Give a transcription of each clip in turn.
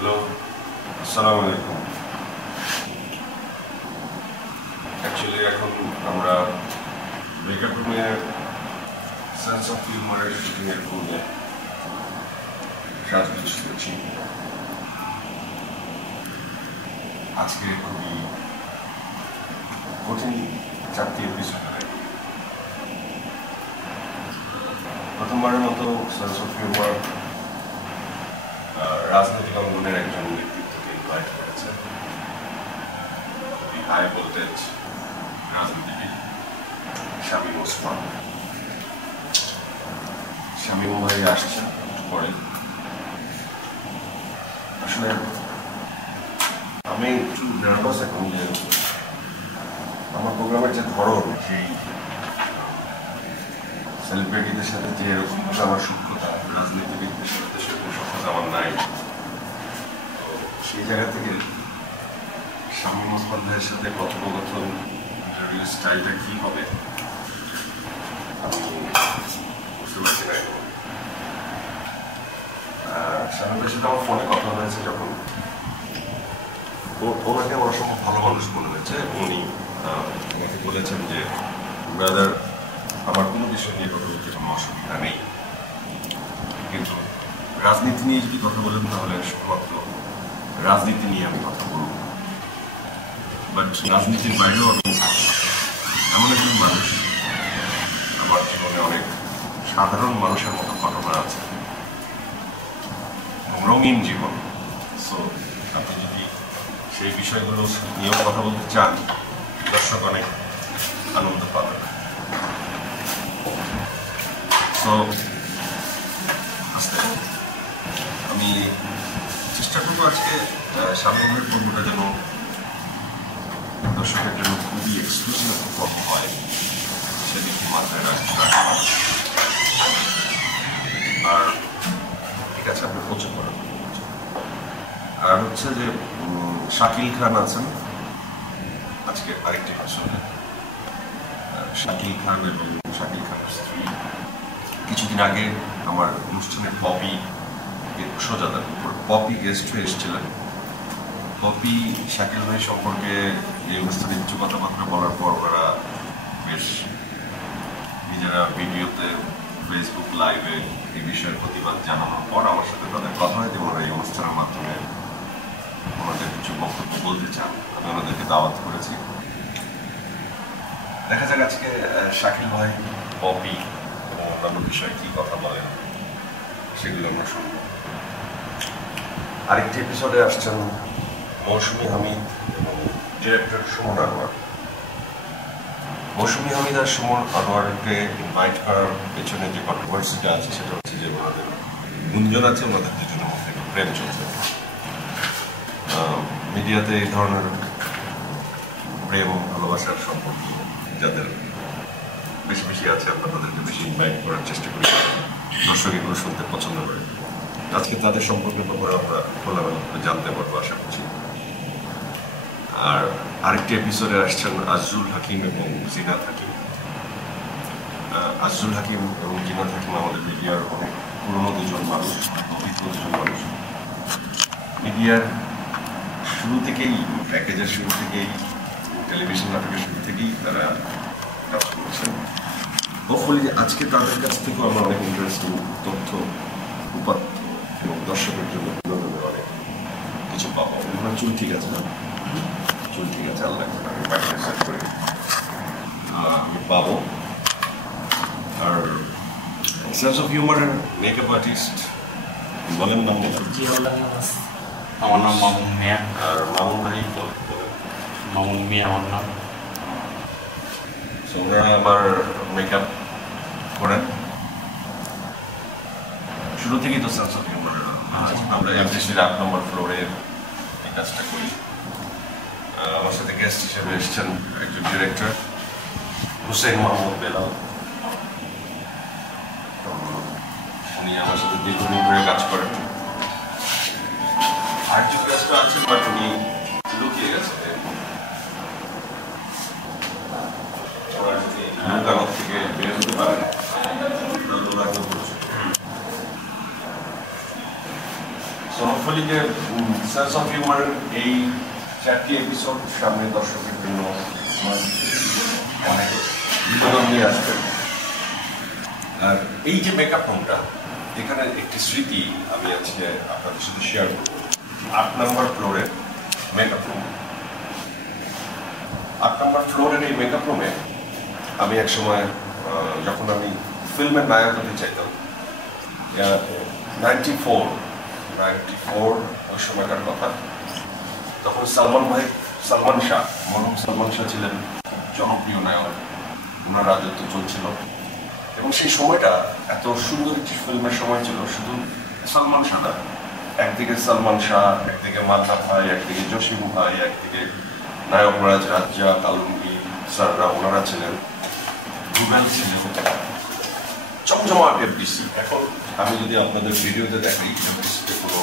Hello, আসসালামু আলাইকুম। Actually এখন আমরা মেকআপ রুমের সেন্স অফ হিউমারের শুটিংয়ের রুমে সাজগোজ করছি। আজকে খুবই কঠিন 4টি এপিসোড। প্রথমবারের মতো সেন্স অফ হিউমার রাজনৈতিক অঙ্গনের একজন ব্যক্তিত্বকে ইনভাইট করেছে। হাই ভোল্টেজ রাজনীতিবিদ শামীম ওসমান। শামীম ভাই আসছেন একটু পরে। আসলে আমি একটু নার্ভাস এখন যে আমার প্রোগ্রামের যে ধরন, সেই সেলিব্রিটিদের সাথে যে এরকম আমার সূক্ষ্মতা, রাজনীতিবিদদের সাথে সেরকম সূক্ষ্মতা আমার নাই। তো সেই জায়গা থেকে শামীম ওসমান ভাইয়ের সাথে কথোপকথন, ইন্টারভিউ স্টাইলটা কী হবে আমি বুঝতে পারছি না। শামীম ভাইয়ের সাথে আমার ফোনে কথা হয়েছে যখন, ওনাকে আমার অসম্ভব ভালো মানুষ মনে হয়েছে। উনি আমাকে বলেছেন যে ব্রাদার, আমার কোনো বিষয় নিয়ে কথা বলতে কোনো অসুবিধা নেই, কিন্তু রাজনীতি নিয়ে যদি কথা বলেন তাহলে শুধুমাত্র রাজনীতি নিয়ে আমি কথা বলব। বাট রাজনীতির বাইরেও আমি এমন একজন মানুষ, আমার জীবনে অনেক সাধারণ মানুষের মতো ঘটনা আছে, রঙিন জীবন। সো আপনি যদি সেই বিষয়গুলো নিয়েও কথা বলতে চান, দর্শক অনেক আনন্দ পাবে। তো আজকে আমি চেষ্টা করবো আজকে শামীমের পর্বটা যেন দর্শকের জন্য খুবই এক্সক্লুসিভ পর্ব হয়, সেদিকে মাথায় রাখবেন। আর ঠিক আছে, আপনি প্রচুর করেন। আর হচ্ছে যে শাকিল খান আছেন আজকে আরেকটি আসলে। শাকিল খান এবং শাকিল খানের স্ত্রী কিছুদিন আগে আমার অনুষ্ঠানে পপি সোজাদার উপর পপি গেস্ট হয়ে এসেছিলেন। পপি শাকিল ভাই সম্পর্কে এই অনুষ্ঠানে কিছু কথাবার্তা বলার পর ওরা বেশ নিজেরা ভিডিওতে, ফেসবুক লাইভে এই বিষয়ের প্রতিবাদ জানানোর পর আমার সাথে তাদের কথা হয় যে ওরা এই অনুষ্ঠানের মাধ্যমে ওনাদের কিছু বক্তব্য বলতে চান। আমি ওনাদেরকে দাওয়াত করেছি। দেখা যাক আজকে শাকিল ভাই, পপি এবং অন্যান্য বিষয়ে কী কথা বলেন, সেগুলো আমরা শুনব। আরেকটি এপিসোডে আসছেন মৌসুমী হামিদ এবং ডিরেক্টর সুমন আনোয়ার। মৌসুমী হামিদ আর সুমন আনোয়ারকে ইনভাইট করার পেছনে যে কন্ট্রোভার্সিটা আছে সেটা হচ্ছে যে ওনাদের গুঞ্জন আছে ওনাদের দুজনের মধ্যে প্রেম চলছে। মিডিয়াতে এই ধরনের প্রেম ভালোবাসার সম্পর্ক যাদের বেশি বেশি আছে, আমরা তাদেরকে বেশি ইনভাইট করার চেষ্টা করি, দর্শক এগুলো শুনতে পছন্দ করে। আজকে তাদের সম্পর্কের ব্যাপারে আমরা খোলামেলা করে জানতে পারবো আশা করছি। আর আরেকটি এপিসোডে আসছেন আজজুল হাকিম এবং জিনাত হাকিম। আজজুল হাকিম এবং জিনাত হাকিম আমাদের মিডিয়ার অনেক পুরনো দুজন মানুষ, অভিজ্ঞ দুজন মানুষ। মিডিয়ার শুরু থেকেই, প্যাকেজের শুরু থেকেই, টেলিভিশন নাটকের শুরু থেকেই তারা কাজ করছেন। হোপফুলি আজকে তাদের কাছ থেকেও আমরা অনেক ইন্টারেস্টিং তথ্য, উপাত্ত এবং দর্শকের জন্য বিনোদনের অনেক কিছু পাবো। আমার চুল ঠিক আছে না? চুল ঠিক আছে, আল্লাহ আমি বাইরে সেট করে আমি পাবো। আর সেন্স অফ হিউমারের মেকআপ আর্টিস্ট বলেন নাম বলেন। আমার নাম মামুন মিয়া। আর মামুন ভাই মামুন মিয়া আমার নাম। ওনারা আমার মেকআপ করেন শুরু থেকেই। তো সেন্স অফ হিউমারের আমরা এফডিসির 8 নম্বর ফ্লোরে এই কাজটা করি। আমার সাথে গেস্ট হিসেবে এসেছেন একজন ডিরেক্টর হুসেন মাহমুদ বেলাল। উনি আমার সাথে দীর্ঘদিন ধরে কাজ করেন। আরেকজন গেস্ট আছেন, বাট উনি লুকিয়ে গেছে। ওরা যদি লুকানোর থেকে বের হতে পারেন তাহলে ওরা কেউ সো হোপফুলি যে সেন্স অফ হিউমার এই 4টি এপিসোড সামনে দর্শকের জন্য অনেক বিনোদন নিয়ে আসবে। আর এই যে মেকআপ রুমটা, এখানে একটি স্মৃতি আমি আজকে আপনাদের সাথে শেয়ার করব। 8 নম্বর ফ্লোরের মেকআপ রুম। 8 নম্বর ফ্লোরের এই মেকআপ রুমে আমি এক সময় যখন আমি ফিল্মের নায়ক হতে চাইতাম, 94 ওই সময়কার কথা, তখন সালমান শাহ, মরহুম সালমান শাহ ছিলেন জনপ্রিয় নায়ক, ওনার রাজত্ব চলছিল এবং সেই সময়টা এত সুন্দর একটি ফিল্মের সময় ছিল। শুধু সালমান শাহ না, একদিকে সালমান শাহ, একদিকে মান্না ভাই, একদিকে জসিম ভাই, একদিকে নায়করাজ, রাজ্জাক, আলমগীর স্যাররা, ওনারা ছিলেন, রুবেল ছিলেন, চমচমাট এফডিসি। এখন আমি যদি আপনাদের ভিডিওতে দেখাই, এফডিসিতে কোনো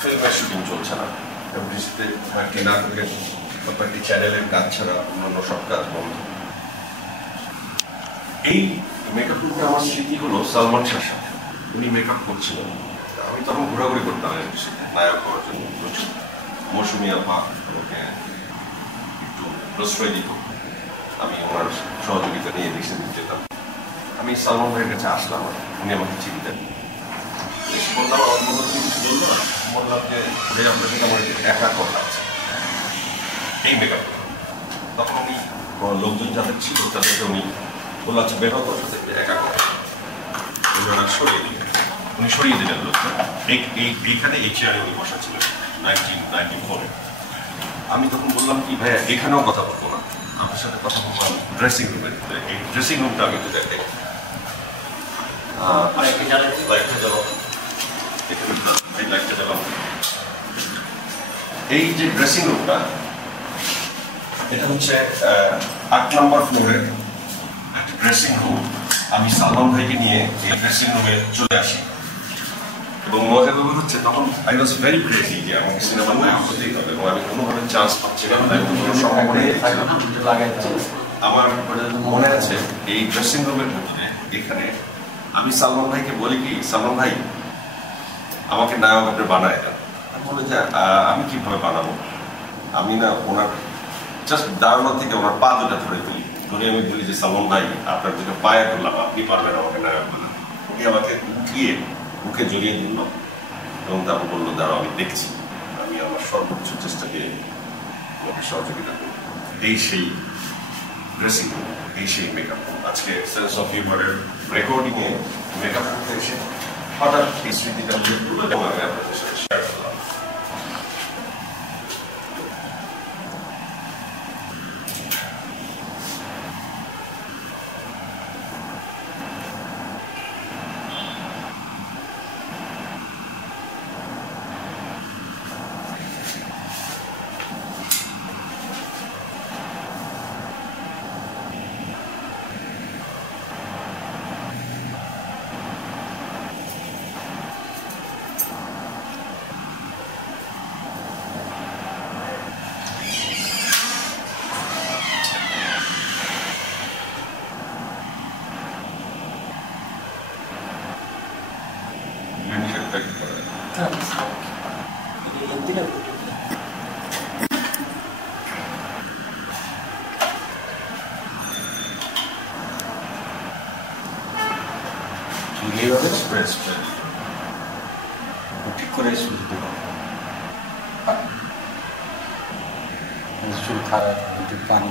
ফিল্মের শুটিং চলছে না। এফডিসিতে কয়েকটি নাটকের বা কয়েকটি চ্যানেলের কাজ ছাড়া অন্যান্য সব কাজ বন্ধ। এই মেকআপ রুমটা আমার স্মৃতি হলো সালমান শাহর সাথে। উনি মেকআপ করছিলেন, আমি তখন ঘোরাঘুরি করতাম এফডিসিতে নায়ক হওয়ার জন্য। মৌসুমী আপা আমাকে একটু প্রশ্রয় দিত, আমি ওনার সহযোগিতা নিয়ে এফডিসি যেতাম। আমি সালমান ভাইয়ের কাছে আসলাম, উনি আমাকে চিঠি দেন। বললাম অন্যদিন কিছু বললো না, বললাম যে আপনার সাথে আমার একা কথা আছে এই মেকআপ। তখন উনি লোকজন যাদের ছিল তাদেরকে উনি বললো, আচ্ছা বের হওয়ার সাথে একা কথা। ওনারা উনি সরিয়ে দিলেন লোকটা। এইখানে এই চেয়ারে উনি বসা ছিলেন 1994-এ। আমি তখন বললাম কি ভাইয়া, এখানেও কথা বলবো না, আপনার সাথে কথা বললাম ড্রেসিং রুমের। এই ড্রেসিং রুমটা আমি একটু দেখাই। এই যে ড্রেসিং রুমটা, এটা হচ্ছে 8 নম্বর ফ্লোরের একটা ড্রেসিং রুম। আমি সালমান ভাইকে নিয়ে এই ড্রেসিং রুমে চলে আসি এবং মজার ব্যাপার হচ্ছে তখন আই ওয়াজ ভেরি ক্রেজি যে আমাকে সিনেমার নায়ক হতেই হবে এবং আমি কোনোভাবে চান্স পাচ্ছি না। আমার মনে আছে এই ড্রেসিং রুমের ভেতরে এখানে আমি সালমান ভাইকে বলি কি, সালমান ভাই আমাকে নায়ক আপনি বানায় দেন। বলে যে আমি কিভাবে বানাবো, আমি না ওনার জাস্ট দাঁড়ানো থেকে ওনার পা দুটা ধরে তুলি, ধরে আমি বলি যে সালমান ভাই আপনার দুটো পায়ে করলাম, আপনি পারবেন আমাকে নায়ক বানাতে। উনি আমাকে উঠিয়ে মুখে জড়িয়ে দিল এবং তারপর বললো দাঁড়াও আমি দেখছি, আমি আমার সর্বোচ্চ চেষ্টাকে সহযোগিতা করব। এই সেই ড্রেসিং রুম, এই সেই মেকআপ রুম। আজকে সেন্স অফ হিউমারের রেকর্ডিংয়ে মেকআপ করতে এসে হঠাৎ এই স্মৃতিটা তুলে দেওয়া আমি আপনাদের সাথে শেয়ার করলাম। ঠিক করে খারাপ পানি